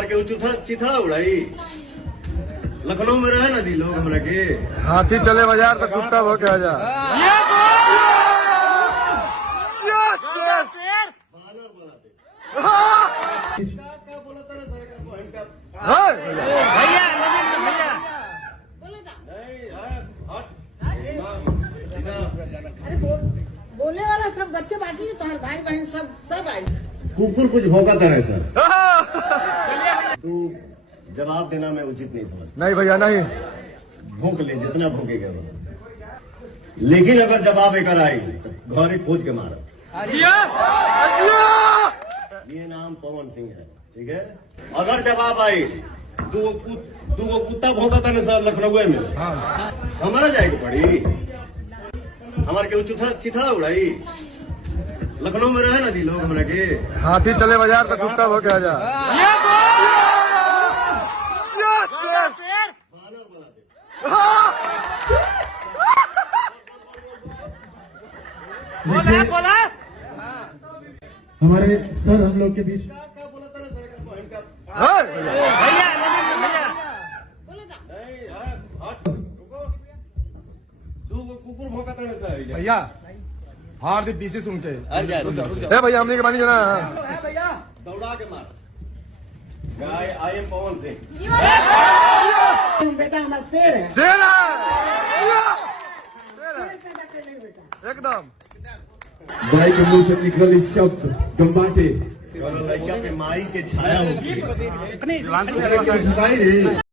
हमारे के चिथड़ा उड़ाई लखनऊ में रहे ना दी लोग हमरा के हाथी चले बाजार तो कुत्ता भो के आजा। बोले वाला सब बच्चे बाटी तो हर भाई बहन सब आई। कुकुर कुछ भौंका है सर। तू जवाब देना मैं उचित नहीं समझता। नहीं भैया नहीं, भूख ले जितना भूखेगा वो, लेकिन अगर जवाब एक आई तो घरे खोज के मारा। ये नाम पवन सिंह है, ठीक है। अगर जवाब आई दो कुत्ता भौंका था ना सर लखनऊ में, हमारा जाएगा पड़ी हमारे के चिथड़ा उड़ाई लखनऊ में रहे ना दी लोग हमरा के हाथी चले बाजार तो कुत्ता भो के आजा। बोला हमारे सर हम लोग के बीच कुकुर भौंका था ना सर भैया हार दी पीछे सुन के भैया हमने के बानी जाना दौड़ा के मार। आई एम पवन सिंह। बेटा हमारा शेर है। शेर एकदम। भाई के मुंह से निकल इस शब्द गंबाटे माई के छाया होगी।